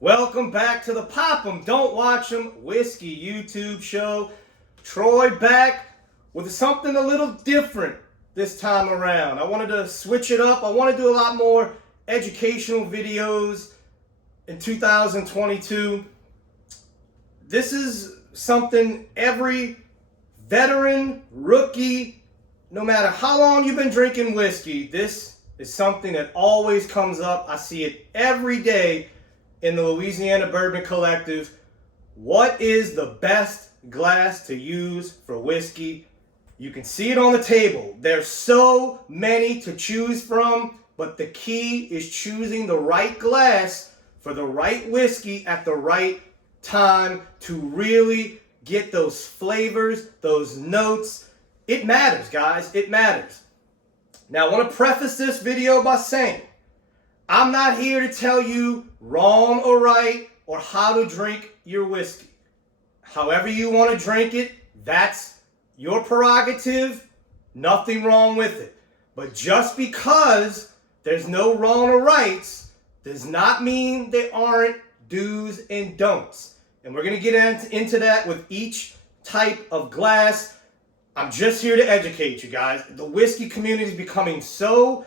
Welcome back to the Pop 'em, Don't Watch 'em Whiskey YouTube show. Troy back with something a little different this time around. I wanted to switch it up. I want to do a lot more educational videos in 2022. This is something every veteran, rookie, no matter how long you've been drinking whiskey, this is something that always comes up. I see it every day in the Louisiana Bourbon Collective. What is the best glass to use for whiskey? You can see it on the table. There's so many to choose from, but the key is choosing the right glass for the right whiskey at the right time to really get those flavors, those notes. It matters, guys. It matters. Now, I want to preface this video by saying, I'm not here to tell you wrong or right or how to drink your whiskey. However you want to drink it, that's your prerogative. Nothing wrong with it. But just because there's no wrong or rights does not mean there aren't do's and don'ts. And we're going to get into that with each type of glass. I'm just here to educate you guys. The whiskey community is becoming so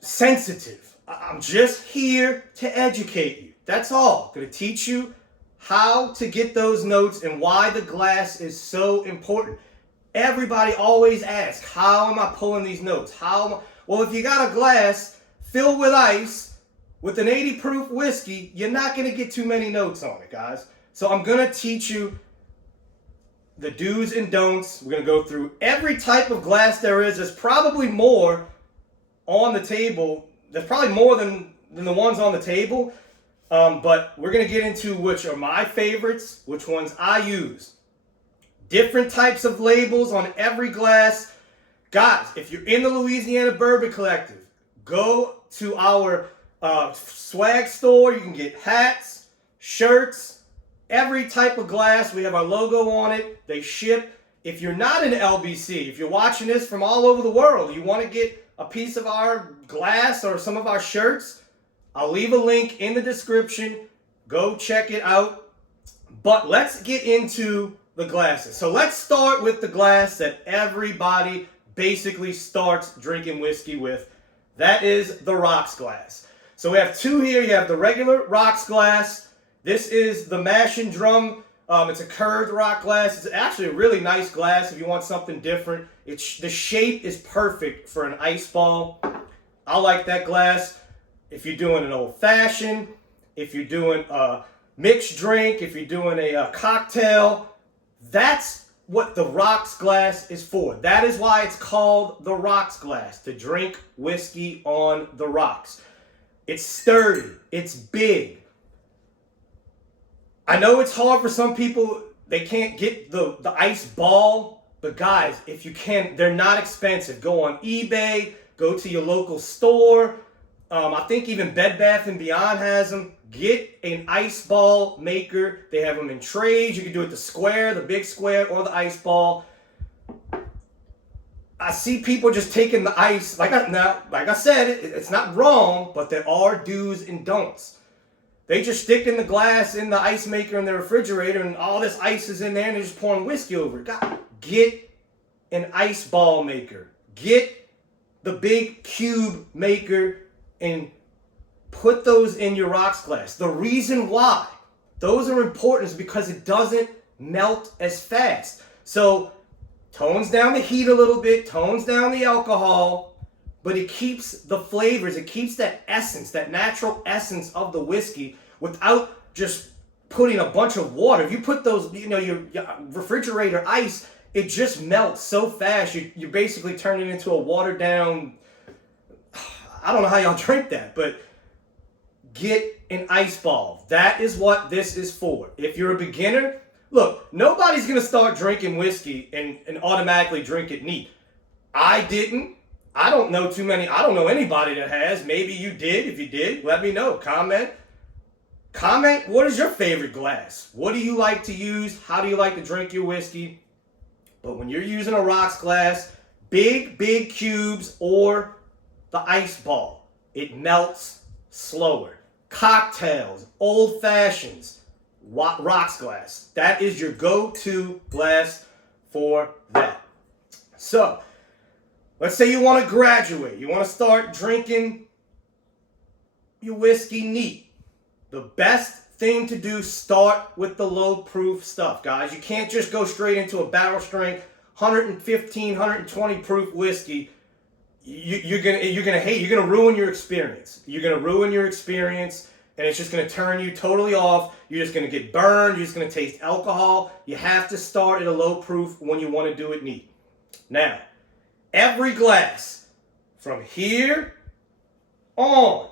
sensitive. I'm just here to educate you. That's all. I'm going to teach you how to get those notes and why the glass is so important. Everybody always asks, how am I pulling these notes? Well, if you got a glass filled with ice with an 80 proof whiskey, you're not going to get too many notes on it, guys. So I'm going to teach you the do's and don'ts. We're going to go through every type of glass there is. There's probably more on the table. There's probably more than the ones on the table. But we're going to get into which are my favorites, which ones I use. Different types of labels on every glass. Guys, if you're in the Louisiana Bourbon Collective, go to our swag store. You can get hats, shirts, every type of glass. We have our logo on it. They ship. If you're not in LBC, if you're watching this from all over the world, you want to get a piece of our glass or some of our shirts, I'll leave a link in the description. Go check it out. But let's get into the glasses. So let's start with the glass that everybody basically starts drinking whiskey with. That is the rocks glass. So we have two here. You have the regular rocks glass. This is the mash and drum. It's a curved rock glass. It's actually a really nice glass if you want something different. The shape is perfect for an ice ball. I like that glass. If you're doing an old fashioned, if you're doing a mixed drink, if you're doing a cocktail, that's what the rocks glass is for. That is why it's called the rocks glass, to drink whiskey on the rocks. It's sturdy. It's big. I know it's hard for some people. They can't get the ice ball. But guys, if you can, they're not expensive. Go on eBay. Go to your local store. I think even Bed Bath & Beyond has them. Get an ice ball maker. They have them in trays. You can do it the square, the big square, or the ice ball. I see people just taking the ice. Like I said, it's not wrong, but there are do's and don'ts. They just stick in the glass in the ice maker in the refrigerator, and all this ice is in there, and they're just pouring whiskey over it. God, get an ice ball maker. Get the big cube maker and put those in your rocks glass. The reason why those are important is because it doesn't melt as fast. So tones down the heat a little bit, tones down the alcohol, but it keeps the flavors, it keeps that essence, that natural essence of the whiskey without just putting a bunch of water. If you put those, your refrigerator ice, it just melts so fast. You're basically turning it into a watered down, I don't know how y'all drink that, but get an ice ball. That is what this is for. If you're a beginner, look, nobody's going to start drinking whiskey and automatically drink it neat. I didn't. I don't know too many. I don't know anybody that has. Maybe you did. If you did, let me know. Comment, what is your favorite glass? What do you like to use? How do you like to drink your whiskey? But when you're using a rocks glass, big cubes or the ice ball, it melts slower. cocktails, old fashions, rocks glass. That is your go-to glass for that. So, let's say you want to graduate. You want to start drinking your whiskey neat. The best thing to do, start with the low proof stuff, guys. You can't just go straight into a barrel strength 115, 120 proof whiskey. You're gonna ruin your experience. You're gonna ruin your experience, and it's just gonna turn you totally off. You're just gonna get burned. You're just gonna taste alcohol. You have to start at a low proof when you want to do it neat. Now, every glass from here on,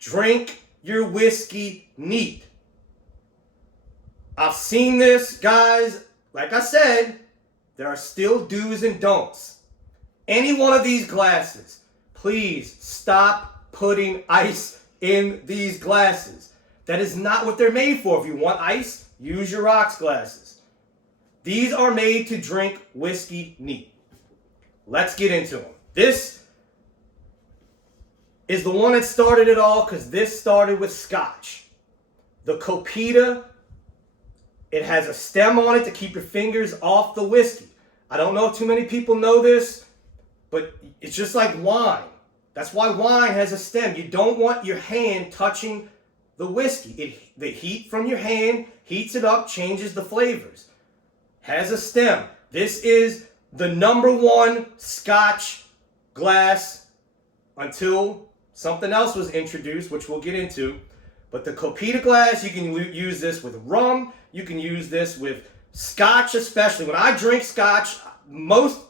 drink your whiskey neat. I've seen this, guys. Like I said, there are still do's and don'ts. Any one of these glasses, please stop putting ice in these glasses. That is not what they're made for. If you want ice, use your rocks glasses. These are made to drink whiskey neat. Let's get into them. This is the one that started it all, because this started with scotch. The Copita, it has a stem on it to keep your fingers off the whiskey. I don't know if too many people know this, but it's just like wine. That's why wine has a stem. You don't want your hand touching the whiskey. The heat from your hand heats it up, changes the flavors. Has a stem. This is the #1 scotch glass until something else was introduced, which we'll get into. But the Copita glass, you can use this with rum. You can use this with scotch, especially. When I drink scotch, most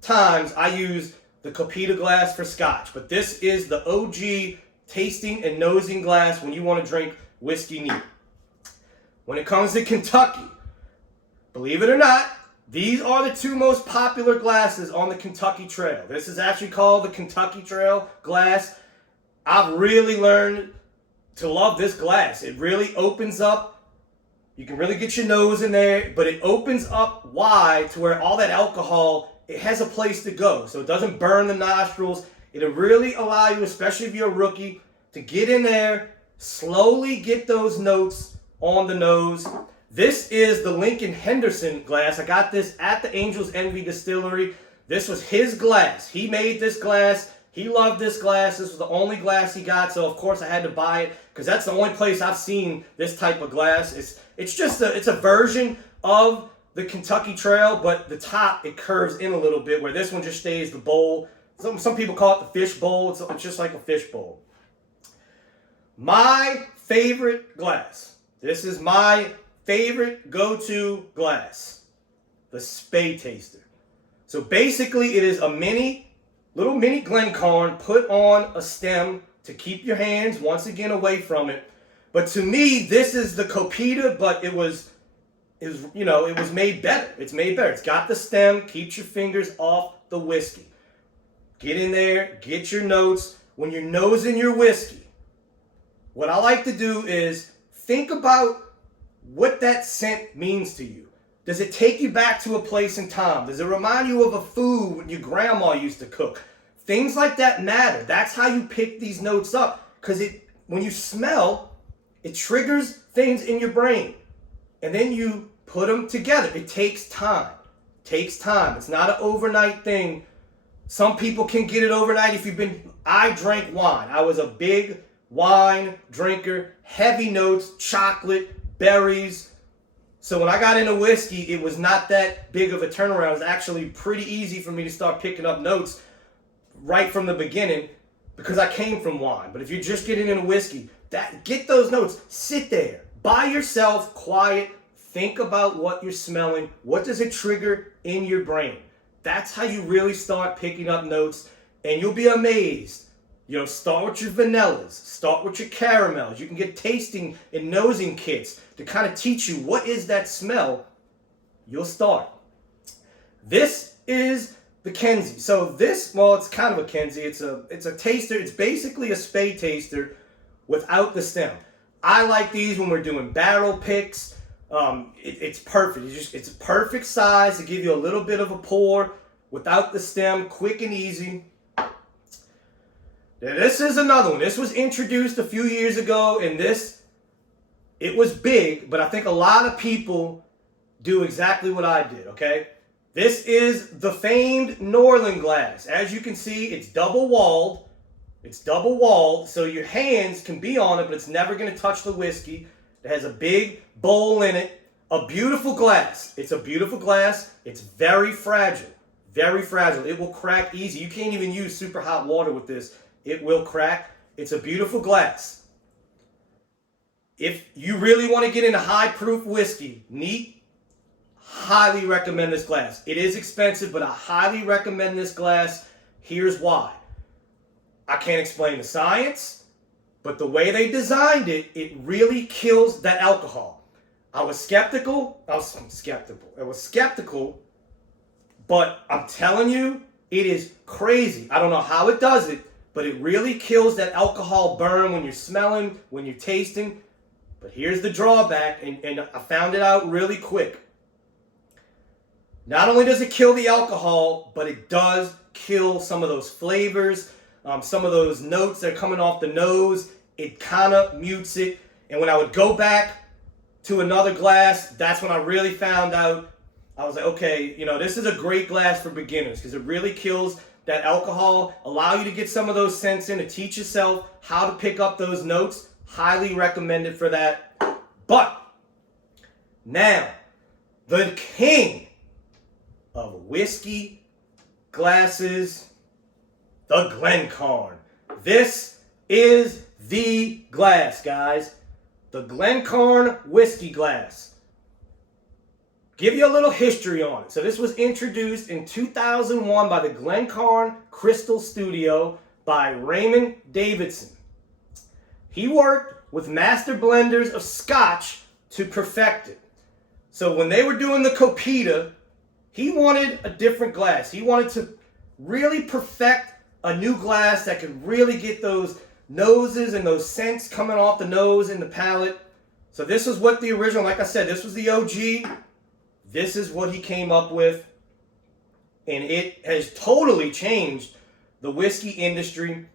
times I use the Copita glass for scotch. But this is the OG tasting and nosing glass when you want to drink whiskey neat. When it comes to Kentucky, believe it or not, these are the two most popular glasses on the Kentucky Trail. This is actually called the Kentucky Trail glass. I've really learned to love this glass. It really opens up. You can really get your nose in there, but it opens up wide to where all that alcohol, it has a place to go. So it doesn't burn the nostrils. It'll really allow you, especially if you're a rookie, to get in there, slowly get those notes on the nose. This is the Lincoln Henderson glass. I got this at the Angel's Envy Distillery. This was his glass. He made this glass. He loved this glass. This was the only glass he got, so of course I had to buy it because that's the only place I've seen this type of glass. It's a version of the Kentucky Trail, but the top, it curves in a little bit, where this one just stays the bowl. Some people call it the fish bowl. It's just like a fish bowl. My favorite glass. This is my favorite go-to glass, the Spey Taster. So basically it is a little mini Glencairn put on a stem to keep your hands once again away from it. But to me, this is the Copita, but it was made better. It's made better. It's got the stem, keeps your fingers off the whiskey. Get in there, get your notes. When you're nosing your whiskey, what I like to do is think about what that scent means to you. Does it take you back to a place in time? Does it remind you of a food your grandma used to cook? Things like that matter. That's how you pick these notes up. Because when you smell, it triggers things in your brain. And then you put them together. It takes time. It's not an overnight thing. Some people can get it overnight. I drank wine. I was a big wine drinker. Heavy notes, chocolate, berries. So when I got into whiskey, it was not that big of a turnaround. It was actually pretty easy for me to start picking up notes right from the beginning because I came from wine. But if you're just getting into whiskey, get those notes. Sit there by yourself, quiet. Think about what you're smelling. What does it trigger in your brain? That's how you really start picking up notes, and you'll be amazed. Start with your vanillas. Start with your caramels. You can get tasting and nosing kits to kind of teach you what is that smell. You'll start. This is the Kenzie. So it's kind of a Kenzie. It's a taster. It's basically a Spey Taster without the stem. I like these when we're doing barrel picks. It's perfect. It's a perfect size to give you a little bit of a pour without the stem, quick and easy. Now, this is another one. This was introduced a few years ago, and it was big, but I think a lot of people do exactly what I did, okay? This is the famed Norland glass. As you can see, it's double-walled. It's double-walled, so your hands can be on it, but it's never going to touch the whiskey. It has a big bowl in it. A beautiful glass. It's a beautiful glass. It's very fragile. Very fragile. It will crack easy. You can't even use super hot water with this. It will crack. It's a beautiful glass. If you really want to get into high-proof whiskey, neat, highly recommend this glass. It is expensive, but I highly recommend this glass. Here's why. I can't explain the science, but the way they designed it, it really kills that alcohol. I was skeptical, but I'm telling you, it is crazy. I don't know how it does it, but it really kills that alcohol burn when you're smelling, when you're tasting. But here's the drawback, and I found it out really quick. Not only does it kill the alcohol, but it does kill some of those flavors, some of those notes that are coming off the nose. It kind of mutes it. And when I would go back to another glass, that's when I really found out. I was like, okay, this is a great glass for beginners because it really kills that alcohol, allow you to get some of those scents in, to teach yourself how to pick up those notes. Highly recommended for that. But now, the king of whiskey glasses, the Glencairn. This is the glass, guys. The Glencairn whiskey glass. Give you a little history on it. So this was introduced in 2001 by the Glencairn Crystal Studio by Raymond Davidson. He worked with master blenders of scotch to perfect it. So when they were doing the Copita, he wanted a different glass. He wanted to really perfect a new glass that could really get those noses and those scents coming off the nose and the palate. So this is what the original, like I said, this was the OG. This is what he came up with. And it has totally changed the whiskey industry.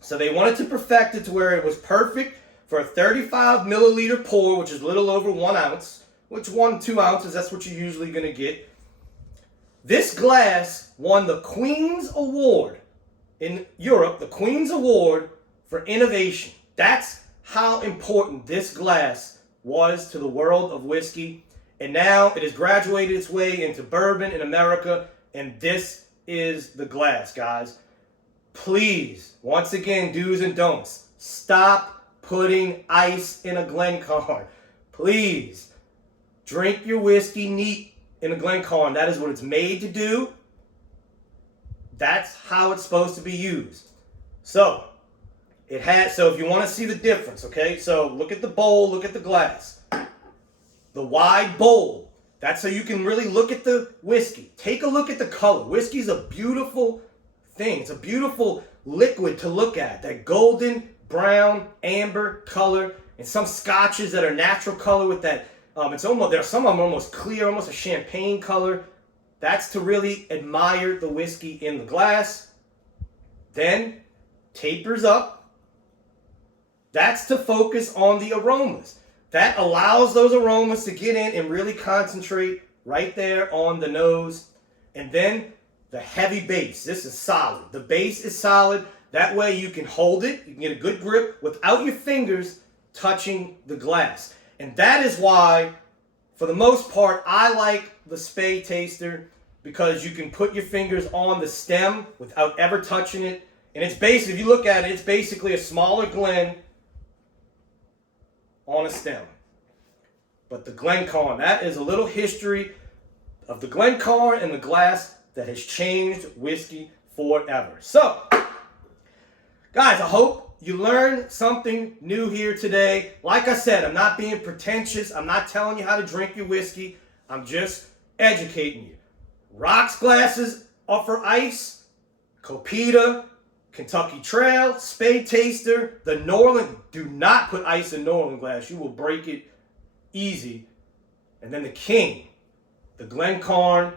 So they wanted to perfect it to where it was perfect for a 35 milliliter pour, which is a little over 1 ounce, which 2 ounces, that's what you're usually going to get. This glass won the Queen's Award in Europe, the Queen's Award for innovation. That's how important this glass was to the world of whiskey. And now it has graduated its way into bourbon in America, and this is the glass, guys. Please, once again, do's and don'ts, stop putting ice in a Glencairn. Please, drink your whiskey neat in a Glencairn. That is what it's made to do. That's how it's supposed to be used. So if you want to see the difference, okay? So look at the bowl, look at the glass. The wide bowl, that's so you can really look at the whiskey. Take a look at the color. Whiskey's a beautiful thing. It's a beautiful liquid to look at. That golden, brown, amber color, and some scotches that are natural color with that. There's some of them almost clear, almost a champagne color. That's to really admire the whiskey in the glass. Then tapers up. That's to focus on the aromas. That allows those aromas to get in and really concentrate right there on the nose. And then the heavy base. This is solid. The base is solid. That way you can hold it. You can get a good grip without your fingers touching the glass. And that is why, for the most part, I like the Spey Taster, because you can put your fingers on the stem without ever touching it. And it's basically, if you look at it, it's basically a smaller Glen on a stem. But the Glencairn, that is a little history of the Glencairn and the glass that has changed whiskey forever. So, guys, I hope you learned something new here today. Like I said, I'm not being pretentious. I'm not telling you how to drink your whiskey. I'm just educating you. Rocks glasses are for ice. Copita, Kentucky Trail, Spey Taster, the Norland. Do not put ice in Norland glass. You will break it easy. And then the king, the Glencairn.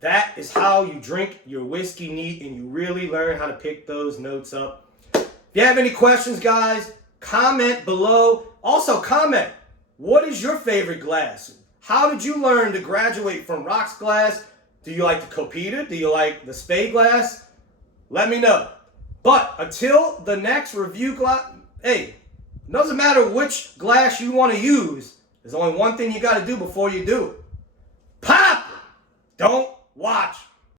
That is how you drink your whiskey neat, and you really learn how to pick those notes up. If you have any questions, guys, comment below. Also, comment, what is your favorite glass? How did you learn to graduate from rocks glass? Do you like the Copita? Do you like the spade glass? Let me know. But until the next review glass, hey, it doesn't matter which glass you want to use. There's only one thing you got to do before you do it. Pop! Don't watch.